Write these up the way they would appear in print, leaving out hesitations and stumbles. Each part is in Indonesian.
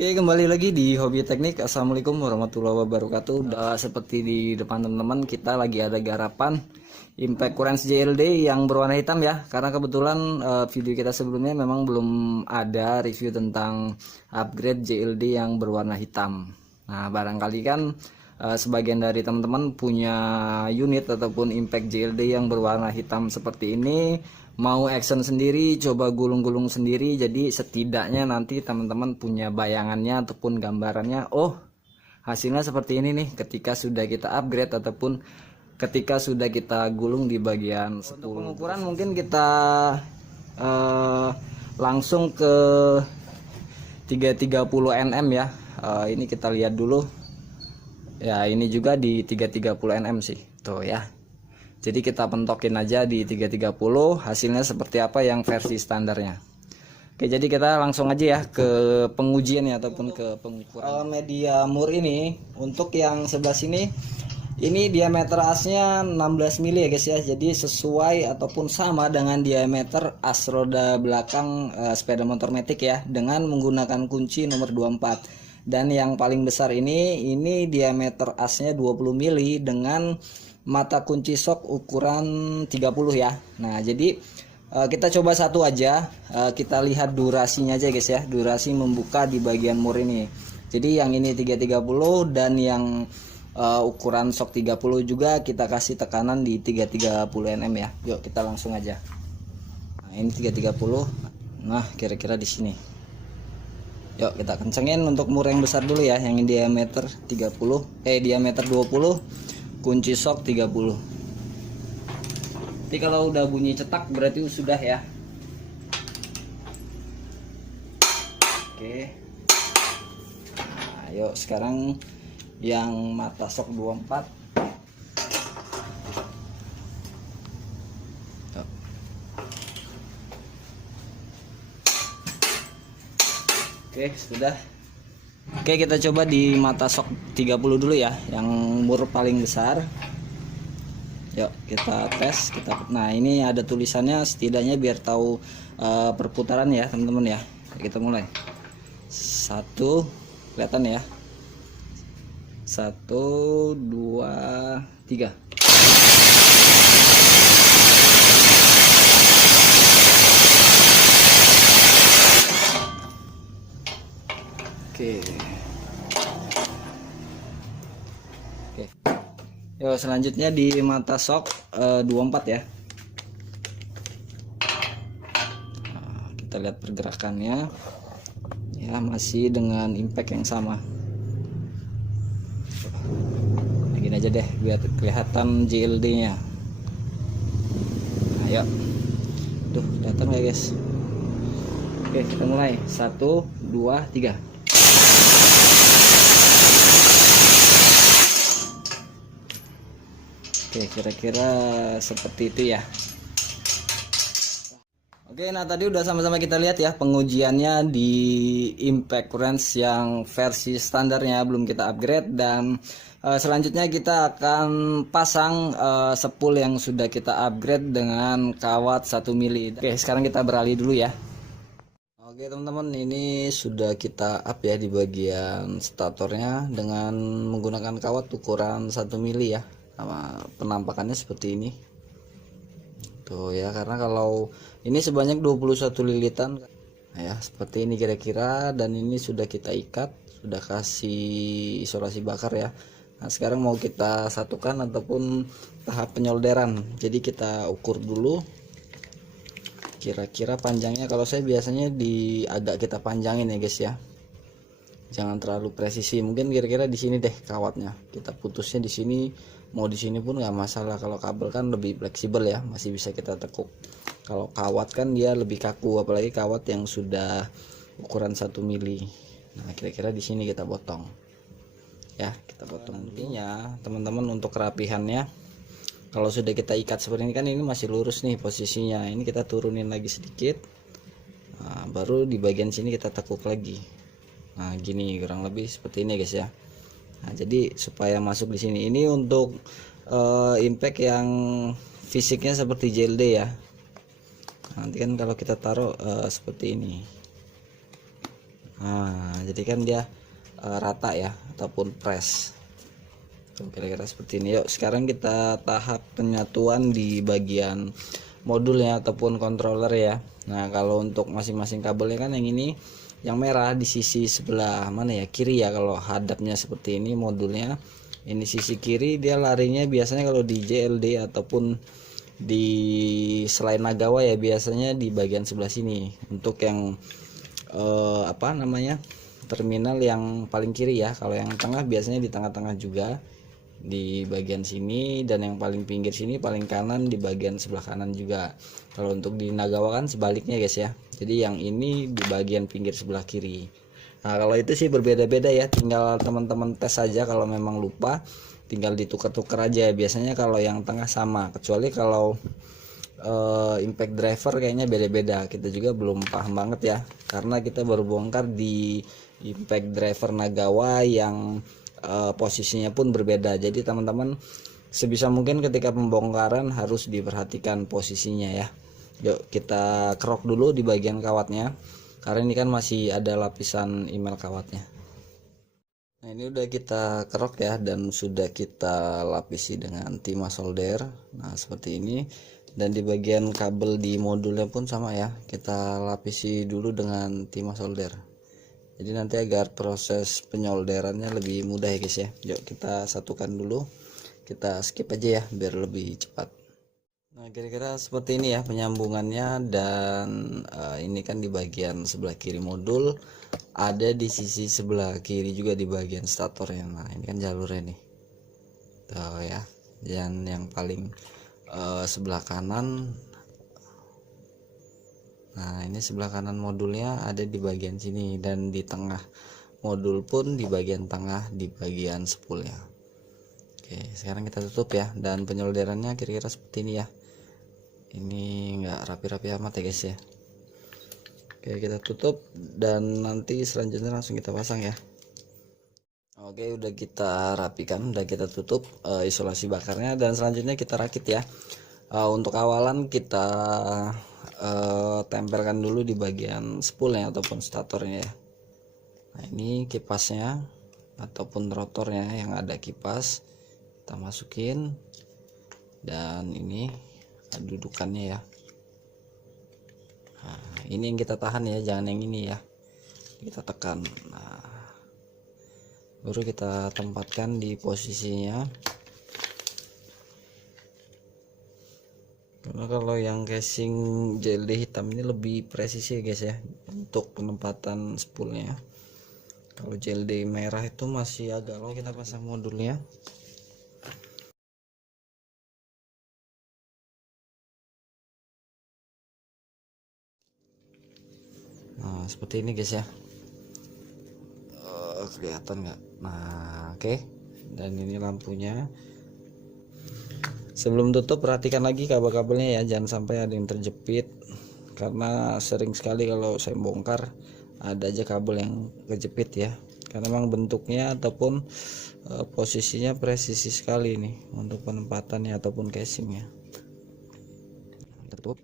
Oke, kembali lagi di Hobi Teknik. Assalamualaikum warahmatullahi wabarakatuh. Udah seperti di depan teman-teman, kita lagi ada garapan Impact Courants JLD yang berwarna hitam ya. Karena kebetulan video kita sebelumnya memang belum ada review tentang upgrade JLD yang berwarna hitam. Nah, barangkali kan sebagian dari teman-teman punya unit ataupun Impact JLD yang berwarna hitam seperti ini, mau action sendiri, coba gulung-gulung sendiri, jadi setidaknya nanti teman-teman punya bayangannya ataupun gambarannya, oh hasilnya seperti ini nih ketika sudah kita upgrade ataupun ketika sudah kita gulung di bagian 10. Untuk pengukuran mungkin kita langsung ke 330 nm ya. Ini kita lihat dulu ya, ini juga di 330 nm sih tuh ya. Jadi kita pentokin aja di 330, hasilnya seperti apa yang versi standarnya. Oke, jadi kita langsung aja ya ke pengujian ya ataupun ke pengukuran. Media mur ini untuk yang sebelah sini, ini diameter asnya 16 mili ya guys ya. Jadi sesuai ataupun sama dengan diameter as roda belakang sepeda motor Matic ya, dengan menggunakan kunci nomor 24. Dan yang paling besar ini diameter asnya 20 mili dengan mata kunci sok ukuran 30 ya. Nah, jadi kita coba satu aja, kita lihat durasinya aja guys ya. Durasi membuka di bagian mur ini. Jadi yang ini 330 dan yang ukuran sok 30 juga kita kasih tekanan di 330 nm ya. Yuk kita langsung aja. Nah, ini 330. Nah, kira-kira di sini. Yuk kita kencengin untuk mur yang besar dulu ya, yang diameter 30 diameter 20, kunci sok 30. Jadi kalau udah bunyi cetak berarti sudah ya. Oke. Nah, yuk sekarang yang mata sok 24. Yuk. Oke, sudah. Oke, kita coba di mata sok 30 dulu ya, yang mur paling besar. Yuk kita tes, nah ini ada tulisannya setidaknya biar tahu perputaran ya teman-teman ya. Kita mulai. 1, kelihatan ya. 1, 2, 3. Oke. Yo, selanjutnya di mata sok 24 ya. Nah, kita lihat pergerakannya. Ya, masih dengan impact yang sama. Begini aja deh biar kelihatan JLD-nya. Ayo. Tuh, datang ya, guys. Oke, kita mulai. 1, 2, 3. Oke, kira-kira seperti itu ya. Oke, nah tadi udah sama-sama kita lihat ya pengujiannya di Impact Courants yang versi standarnya, belum kita upgrade. Dan selanjutnya kita akan pasang spool yang sudah kita upgrade dengan kawat 1 mili. Oke, sekarang kita beralih dulu ya. Oke teman-teman, ini sudah kita up ya di bagian statornya dengan menggunakan kawat ukuran 1 mili ya. Sama penampakannya seperti ini tuh ya, karena kalau ini sebanyak 21 lilitan ya, seperti ini kira-kira. Dan ini sudah kita ikat, sudah kasih isolasi bakar ya. Nah sekarang mau kita satukan ataupun tahap penyolderan. Jadi kita ukur dulu kira-kira panjangnya. Kalau saya biasanya agak kita panjangin ya guys ya, jangan terlalu presisi. Mungkin kira-kira di sini deh kawatnya, kita putusnya di sini. Mau di sini pun nggak masalah, kalau kabel kan lebih fleksibel ya, masih bisa kita tekuk. Kalau kawat kan dia lebih kaku, apalagi kawat yang sudah ukuran 1 mili. Nah kira-kira di sini kita potong ya, kita potong. Nantinya teman-teman untuk kerapihannya, kalau sudah kita ikat seperti ini kan, ini masih lurus nih posisinya, ini kita turunin lagi sedikit. Nah, baru di bagian sini kita tekuk lagi. Nah gini kurang lebih seperti ini guys ya. Nah, jadi supaya masuk di sini, ini untuk impact yang fisiknya seperti JLD ya. Nanti kan kalau kita taruh seperti ini. Nah, jadi kan dia rata ya, ataupun press. Kira-kira seperti ini. Yuk sekarang kita tahap penyatuan di bagian modulnya ataupun controller ya. Nah kalau untuk masing-masing kabelnya kan yang ini, yang merah di sisi sebelah mana ya, kiri ya. Kalau hadapnya seperti ini modulnya, ini sisi kiri, dia larinya biasanya kalau di JLD ataupun di selain Nagawa ya biasanya di bagian sebelah sini. Untuk yang apa namanya, terminal yang paling kiri ya. Kalau yang tengah biasanya di tengah-tengah juga di bagian sini, dan yang paling pinggir sini paling kanan di bagian sebelah kanan juga. Kalau untuk di Nagawa kan sebaliknya guys ya, jadi yang ini di bagian pinggir sebelah kiri. Nah kalau itu sih berbeda-beda ya, tinggal teman-teman tes saja. Kalau memang lupa tinggal ditukar-tukar aja. Biasanya kalau yang tengah sama, kecuali kalau impact driver kayaknya beda-beda. Kita juga belum paham banget ya, karena kita baru bongkar di impact driver Nagawa yang posisinya pun berbeda. Jadi teman-teman sebisa mungkin ketika pembongkaran harus diperhatikan posisinya ya. Yuk kita kerok dulu di bagian kawatnya, karena ini kan masih ada lapisan email kawatnya. Nah ini udah kita kerok ya, dan sudah kita lapisi dengan timah solder. Nah seperti ini. Dan di bagian kabel di modulnya pun sama ya, kita lapisi dulu dengan timah solder. Jadi nanti agar proses penyolderannya lebih mudah ya guys ya. Yuk kita satukan dulu, kita skip aja ya biar lebih cepat. Nah kira-kira seperti ini ya penyambungannya. Dan ini kan di bagian sebelah kiri modul, ada di sisi sebelah kiri juga di bagian statornya. Nah ini kan jalurnya nih tuh ya. Dan yang paling sebelah kanan, nah ini sebelah kanan modulnya ada di bagian sini, dan di tengah modul pun di bagian tengah di bagian spoolnya. Oke sekarang kita tutup ya, dan penyolderannya kira-kira seperti ini ya. Ini enggak rapi-rapi amat ya guys ya. Oke kita tutup, dan nanti selanjutnya langsung kita pasang ya. Oke udah kita rapikan, udah kita tutup isolasi bakarnya, dan selanjutnya kita rakit ya. Untuk awalan kita tempelkan dulu di bagian spoolnya ataupun statornya ya. Nah ini kipasnya ataupun rotornya yang ada kipas, kita masukin, dan ini dudukannya ya. Nah ini yang kita tahan ya, jangan yang ini ya, kita tekan. Nah baru kita tempatkan di posisinya. Karena kalau yang casing JLD hitam ini lebih presisi guys ya untuk penempatan spoolnya. Kalau JLD merah itu masih agak low. Kita pasang modulnya. Nah seperti ini guys ya. Kelihatan nggak? Nah oke. Dan ini lampunya. Sebelum tutup perhatikan lagi kabel-kabelnya ya, jangan sampai ada yang terjepit, karena sering sekali kalau saya bongkar ada aja kabel yang kejepit ya, karena memang bentuknya ataupun posisinya presisi sekali nih untuk penempatannya ataupun casingnya. Tutup.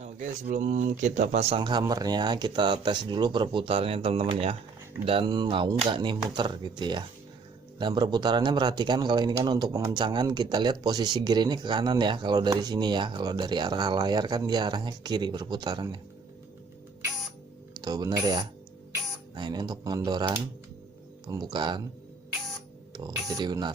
Oke sebelum kita pasang hammernya, kita tes dulu perputarannya teman-teman ya, dan mau nggak nih muter gitu ya. Dan perputarannya perhatikan, kalau ini kan untuk pengencangan, kita lihat posisi gear ini ke kanan ya kalau dari sini ya. Kalau dari arah layar kan dia arahnya ke kiri perputarannya tuh, bener ya. Nah ini untuk pengendoran, pembukaan tuh, jadi benar.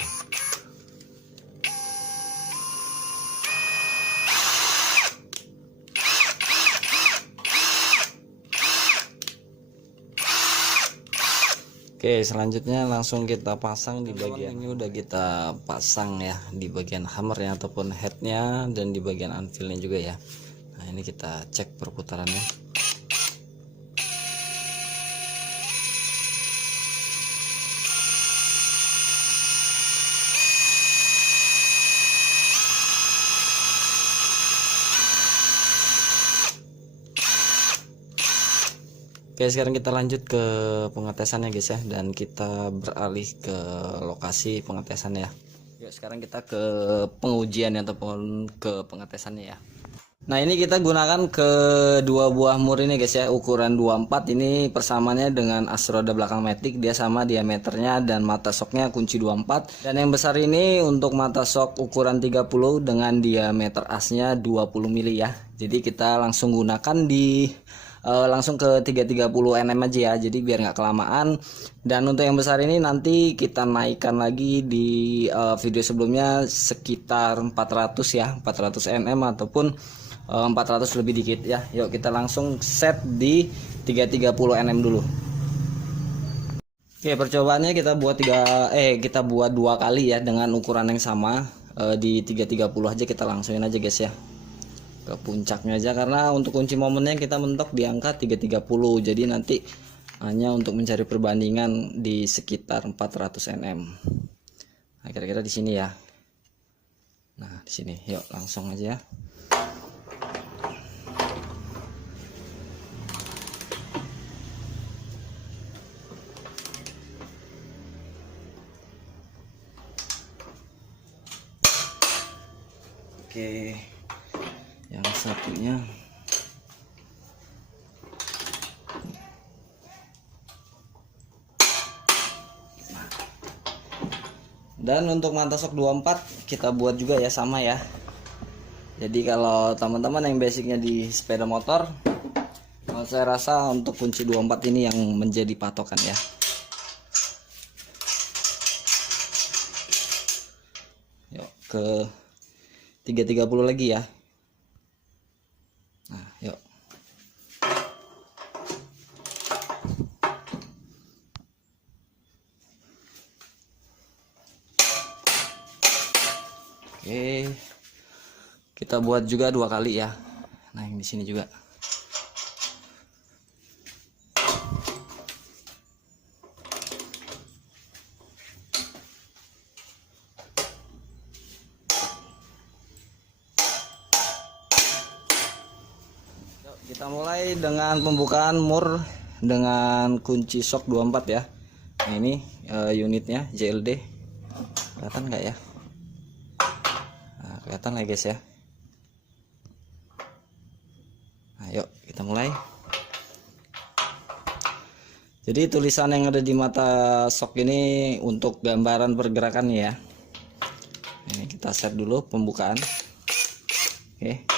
Oke selanjutnya langsung kita pasang di bagian ini. Udah kita pasang ya di bagian hammernya ataupun headnya, dan di bagian anvilnya juga ya. Nah ini kita cek perputarannya. Oke sekarang kita lanjut ke pengetesannya guys ya, dan kita beralih ke lokasi pengetesan ya. Yuk sekarang kita ke pengujian ataupun ke pengetesannya ya. Nah ini kita gunakan kedua buah mur ini guys ya, ukuran 24. Ini persamaannya dengan as roda belakang matic, dia sama diameternya dan mata soknya kunci 24. Dan yang besar ini untuk mata sok ukuran 30 dengan diameter asnya 20 mili ya. Jadi kita langsung gunakan di langsung ke 330 nm aja ya, jadi biar nggak kelamaan. Dan untuk yang besar ini nanti kita naikkan lagi di video sebelumnya sekitar 400 ya, 400 nm ataupun 400 lebih dikit ya. Yuk kita langsung set di 330 nm dulu. Oke, percobaannya kita buat dua kali ya dengan ukuran yang sama. Di 330 aja kita langsungin aja guys ya, ke puncaknya aja, karena untuk kunci momennya kita mentok di angka 330. Jadi nanti hanya untuk mencari perbandingan di sekitar 400 nm. Nah, kira-kira di sini ya. Nah, di sini. Yuk langsung aja. Oke. Yang satunya dan untuk mata sok 24 kita buat juga ya, sama ya. Jadi kalau teman-teman yang basicnya di sepeda motor, saya rasa untuk kunci 24 ini yang menjadi patokan ya. Yuk ke 330 lagi ya. Nah, yuk. Oke. Kita buat juga dua kali ya. Nah, yang di sini juga. Kita mulai dengan pembukaan mur dengan kunci sok 24 ya. Nah, ini unitnya JLD. Kelihatan nggak ya? Nah, kelihatan lah guys ya. Nah, yuk kita mulai. Jadi tulisan yang ada di mata sok ini untuk gambaran pergerakannya ya. Ini kita set dulu pembukaan. Oke.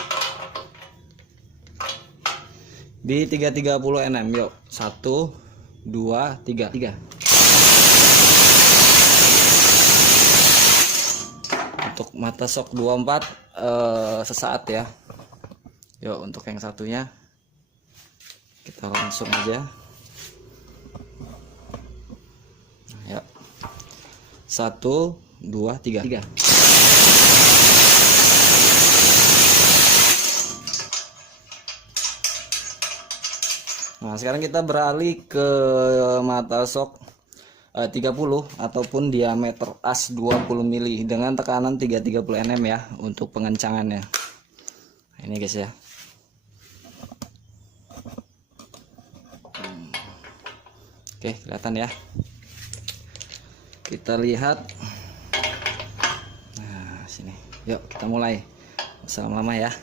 Di 330 nm. Yuk 1 2 3. Untuk mata sok 24 sesaat ya. Yuk untuk yang satunya kita langsung aja. Yuk 1 2 3. Nah, sekarang kita beralih ke mata sok 30 ataupun diameter as 20 mili dengan tekanan 330 nm ya untuk pengencangannya. Nah, ini guys ya. Oke, kelihatan ya. Kita lihat. Nah, sini. Yuk, kita mulai. Jangan lama ya.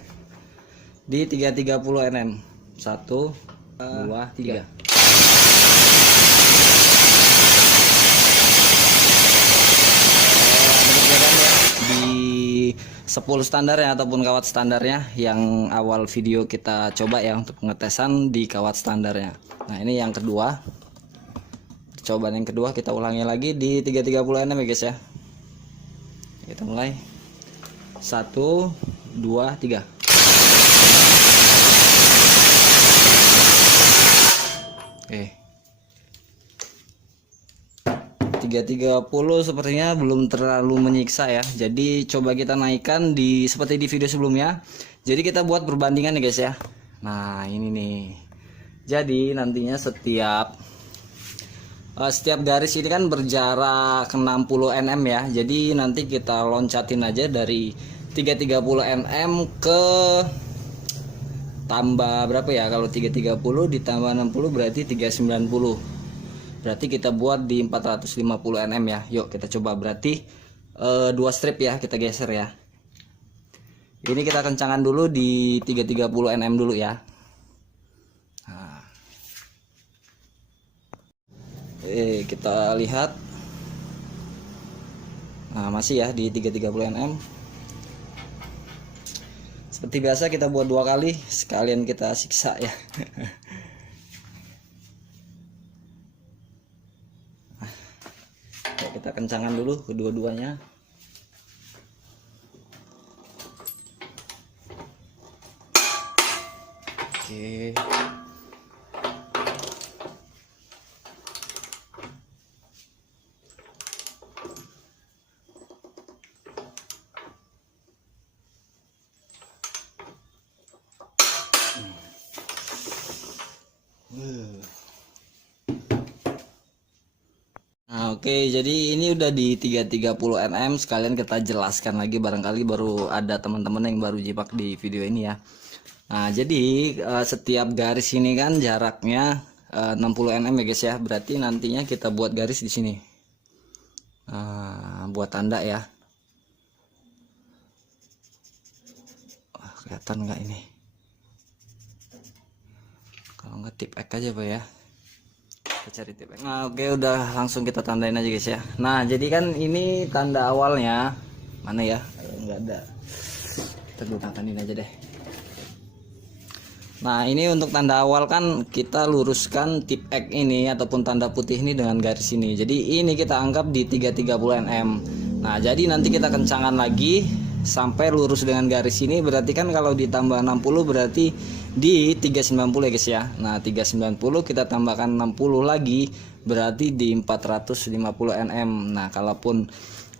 Di 330 nm. 1 2 3. Di 10 standarnya ataupun kawat standarnya yang awal video kita coba ya untuk pengetesan di kawat standarnya. Nah, ini yang kedua. Percobaan yang kedua kita ulangi lagi di 330 nm ya guys ya. Kita mulai. 1 2 3. Oke. 330 sepertinya belum terlalu menyiksa ya. Jadi coba kita naikkan di seperti di video sebelumnya. Jadi kita buat perbandingan nih guys ya. Nah, ini nih. Jadi nantinya setiap garis ini kan berjarak 60 nm ya. Jadi nanti kita loncatin aja dari 330 nm ke tambah berapa ya, kalau 330 ditambah 60 berarti 390, berarti kita buat di 450 nm ya. Yuk kita coba, berarti 2 strip ya, kita geser ya. Ini kita kencangkan dulu di 330 Nm dulu ya. Nah. Kita lihat. Nah, masih ya di 330 Nm. Seperti biasa kita buat 2 kali, sekalian kita siksa ya. Nah, kita kencangkan dulu kedua-duanya. Oke. Nah, oke, jadi ini udah di 330 Nm. Sekalian kita jelaskan lagi, barangkali baru ada teman-teman yang baru jipak di video ini ya. Nah, jadi setiap garis ini kan jaraknya 60 Nm ya guys ya. Berarti nantinya kita buat garis di sini. Buat tanda ya. Wah, kelihatan nggak ini? Kalau nggak tip X aja Pak ya. Kita cari tip X. Nah, oke, udah langsung kita tandain aja guys ya. Nah, jadi kan ini tanda awalnya. Mana ya? Nggak ada. Kita gunakan ini aja deh. Nah, ini untuk tanda awal kan kita luruskan tip X ini ataupun tanda putih ini dengan garis ini. Jadi ini kita anggap di 330 Nm. Nah, jadi nanti kita kencangkan lagi sampai lurus dengan garis ini. Berarti kan kalau ditambah 60 berarti di 390 ya guys ya. Nah, 390 kita tambahkan 60 lagi berarti di 450 Nm. Nah, kalaupun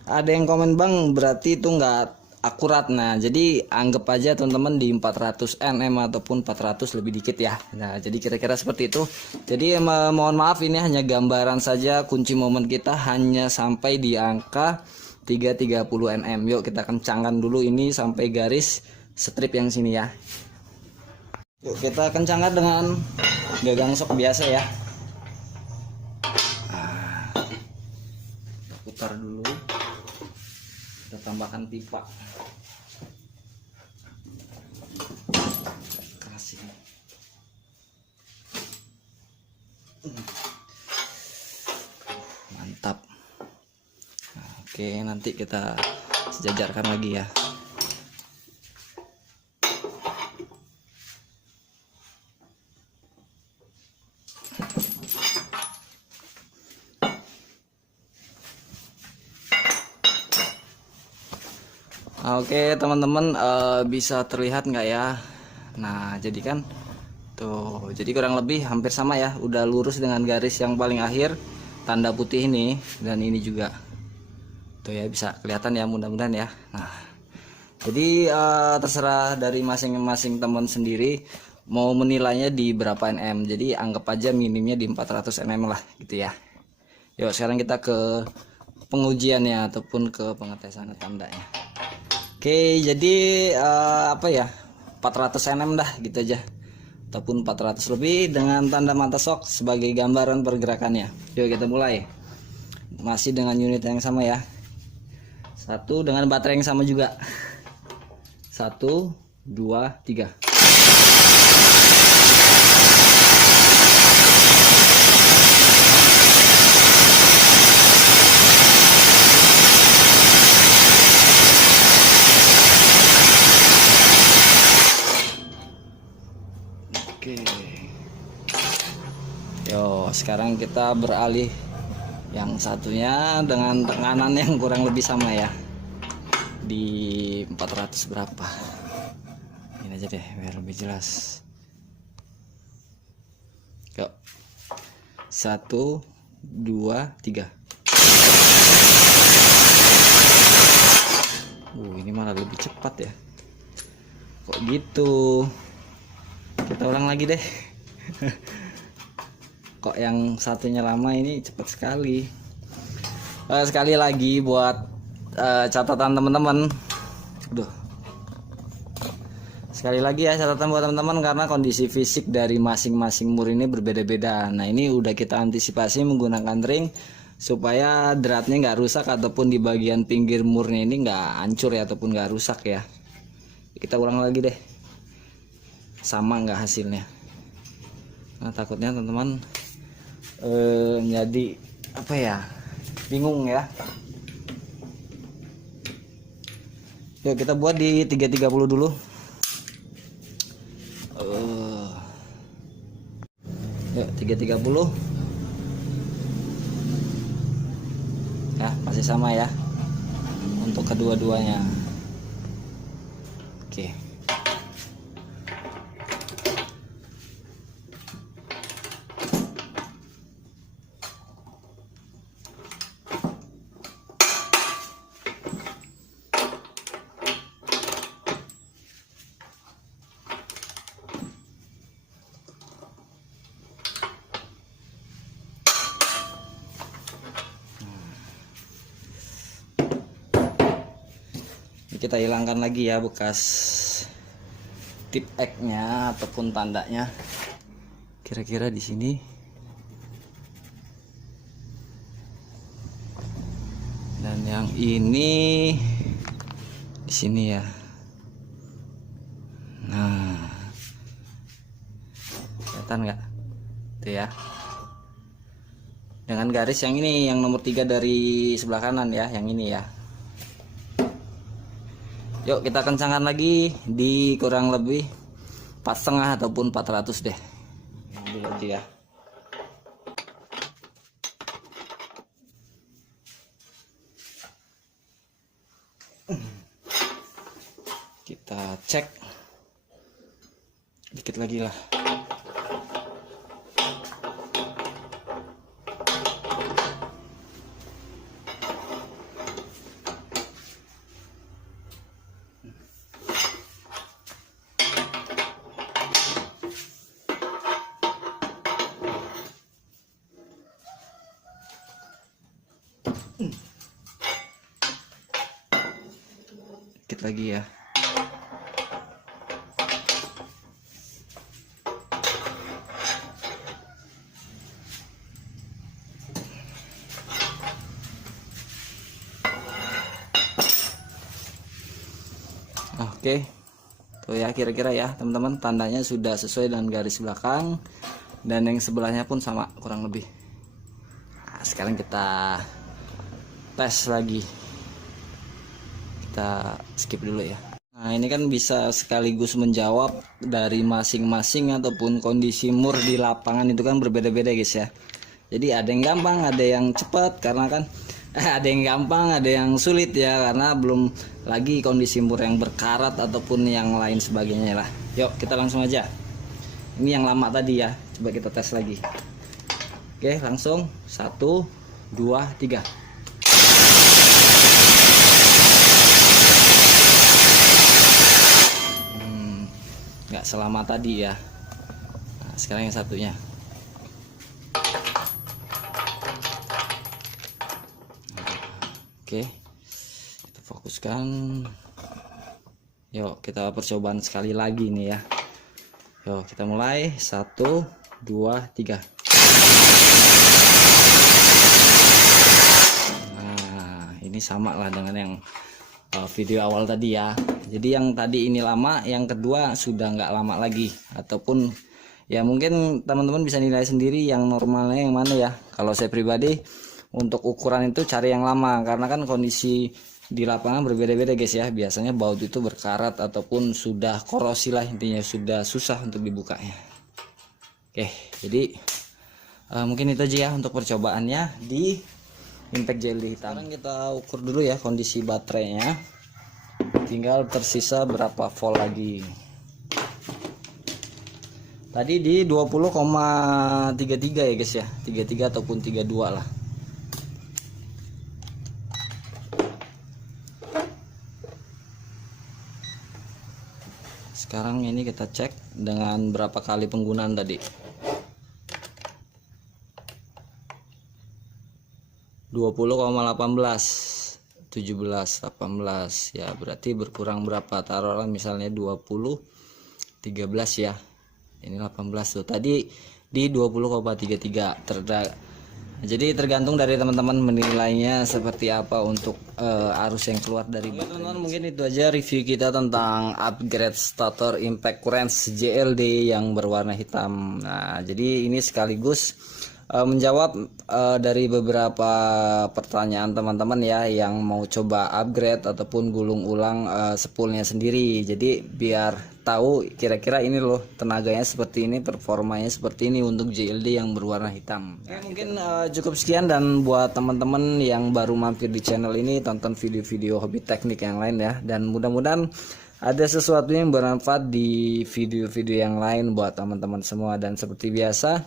ada yang komen bang berarti itu enggak akurat. Nah, jadi anggap aja teman-teman di 400 Nm ataupun 400 lebih dikit ya. Nah, jadi kira-kira seperti itu. Jadi mohon maaf, ini hanya gambaran saja, kunci momen kita hanya sampai di angka 330 Nm. Yuk kita kencangkan dulu ini sampai garis strip yang sini ya. Yuk kita kencangkan dengan gagang sok biasa ya. Kita putar dulu. Kita tambahkan pipa. Keras ini. Mantap. Nah, oke, nanti kita sejajarkan lagi ya. Oke teman-teman, bisa terlihat nggak ya? Nah, jadi kan tuh, jadi kurang lebih hampir sama ya, udah lurus dengan garis yang paling akhir tanda putih ini, dan ini juga tuh ya, bisa kelihatan ya, mudah-mudahan ya. Nah, jadi terserah dari masing-masing teman sendiri mau menilainya di berapa Nm. Jadi anggap aja minimnya di 400 Nm lah gitu ya. Yuk sekarang kita ke pengujiannya ataupun ke pengetesan tandanya. Oke, jadi apa ya, 400 Nm dah gitu aja, ataupun 400 lebih dengan tanda mata sok sebagai gambaran pergerakannya. Yuk kita mulai, masih dengan unit yang sama ya, satu dengan baterai yang sama juga. 1, 2, 3. Yo, sekarang kita beralih yang satunya dengan tekanan yang kurang lebih sama ya, di 400 berapa. Ini aja deh biar lebih jelas. Yuk, 1, 2, 3. Ini malah lebih cepat ya. Kok gitu? Kita ulang lagi deh. Kok yang satunya lama, ini cepat sekali. Sekali lagi buat catatan teman-teman. Sekali lagi ya catatan buat teman-teman, karena kondisi fisik dari masing-masing mur ini berbeda-beda. Nah, ini udah kita antisipasi menggunakan ring supaya dratnya nggak rusak ataupun di bagian pinggir murnya ini nggak hancur ya ataupun nggak rusak ya. Kita ulang lagi deh, sama nggak hasilnya. Nah takutnya teman-teman jadi apa ya, bingung ya. Yuk kita buat di 330 dulu. Yuk 330 ya, masih sama ya untuk kedua-duanya. Oke. Kita hilangkan lagi ya bekas tip X-nya ataupun tandanya. Kira-kira di sini. Dan yang ini di sini ya. Nah, kelihatan nggak? Tuh ya. Dengan garis yang ini, yang nomor 3 dari sebelah kanan ya, yang ini ya. Yuk kita kencangkan lagi di kurang lebih 4,5 ataupun 400 deh. Dulu aja ya. Kita cek dikit lagi lah. Dikit lagi ya. Oke, tuh ya kira-kira ya teman-teman, tandanya sudah sesuai dengan garis belakang dan yang sebelahnya pun sama kurang lebih. Nah, sekarang kita tes lagi. Kita skip dulu ya. Nah ini kan bisa sekaligus menjawab dari masing-masing ataupun kondisi mur di lapangan itu kan berbeda-beda guys ya. Jadi ada yang gampang, ada yang cepat karena kan ada yang gampang, ada yang sulit ya karena belum lagi kondisi mur yang berkarat ataupun yang lain sebagainya lah. Yuk kita langsung aja. Ini yang lama tadi ya, coba kita tes lagi. Oke langsung 1 2 3. Nggak selama tadi ya. Nah, sekarang yang satunya. Oke, kita fokuskan. Yuk kita percobaan sekali lagi nih ya. Yuk kita mulai 1 2 3. Nah ini sama lah dengan yang video awal tadi ya. Jadi yang tadi ini lama, yang kedua sudah nggak lama lagi. Ataupun ya mungkin teman-teman bisa nilai sendiri yang normalnya yang mana ya. Kalau saya pribadi untuk ukuran itu cari yang lama karena kan kondisi di lapangan berbeda-beda guys ya. Biasanya baut itu berkarat ataupun sudah korosi lah, intinya sudah susah untuk dibukanya. Oke, jadi mungkin itu aja ya untuk percobaannya di Impact Jelly hitam. Sekarang kita ukur dulu ya kondisi baterainya. Tinggal tersisa berapa volt lagi. Tadi di 20,33 ya guys ya, 33 ataupun 32 lah. Sekarang ini kita cek dengan berapa kali penggunaan tadi. 20,18 17 18 ya, berarti berkurang berapa, taruhlah misalnya 20 13 ya, ini 18 tuh, tadi di 20,33 Jadi tergantung dari teman-teman menilainya seperti apa untuk arus yang keluar dari baterai. Teman-teman, mungkin itu aja review kita tentang upgrade starter impact current JLD yang berwarna hitam. Nah, jadi ini sekaligus menjawab dari beberapa pertanyaan teman-teman ya yang mau coba upgrade ataupun gulung ulang spoolnya sendiri. Jadi biar tahu kira-kira ini loh tenaganya seperti ini, performanya seperti ini untuk JLD yang berwarna hitam. Oke, mungkin cukup sekian, dan buat teman-teman yang baru mampir di channel ini, tonton video-video hobi teknik yang lain ya, dan mudah-mudahan ada sesuatu yang bermanfaat di video-video yang lain buat teman-teman semua. Dan seperti biasa,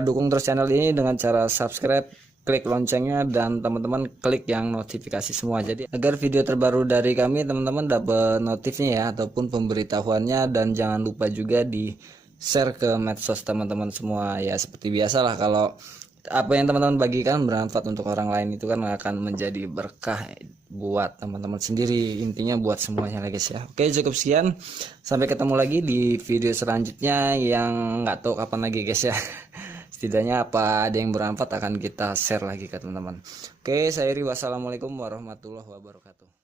dukung terus channel ini dengan cara subscribe, klik loncengnya, dan teman-teman klik yang notifikasi semua, jadi agar video terbaru dari kami teman-teman dapat notifnya ya, ataupun pemberitahuannya. Dan jangan lupa juga di share ke medsos teman-teman semua ya. Seperti biasalah, kalau apa yang teman-teman bagikan bermanfaat untuk orang lain, itu kan akan menjadi berkah buat teman-teman sendiri, intinya buat semuanya lah guys ya. Oke, cukup sekian, sampai ketemu lagi di video selanjutnya yang nggak tahu kapan lagi guys ya. Setidaknya apa ada yang bermanfaat akan kita share lagi ke teman-teman. Oke, saya Iri, wassalamualaikum warahmatullahi wabarakatuh.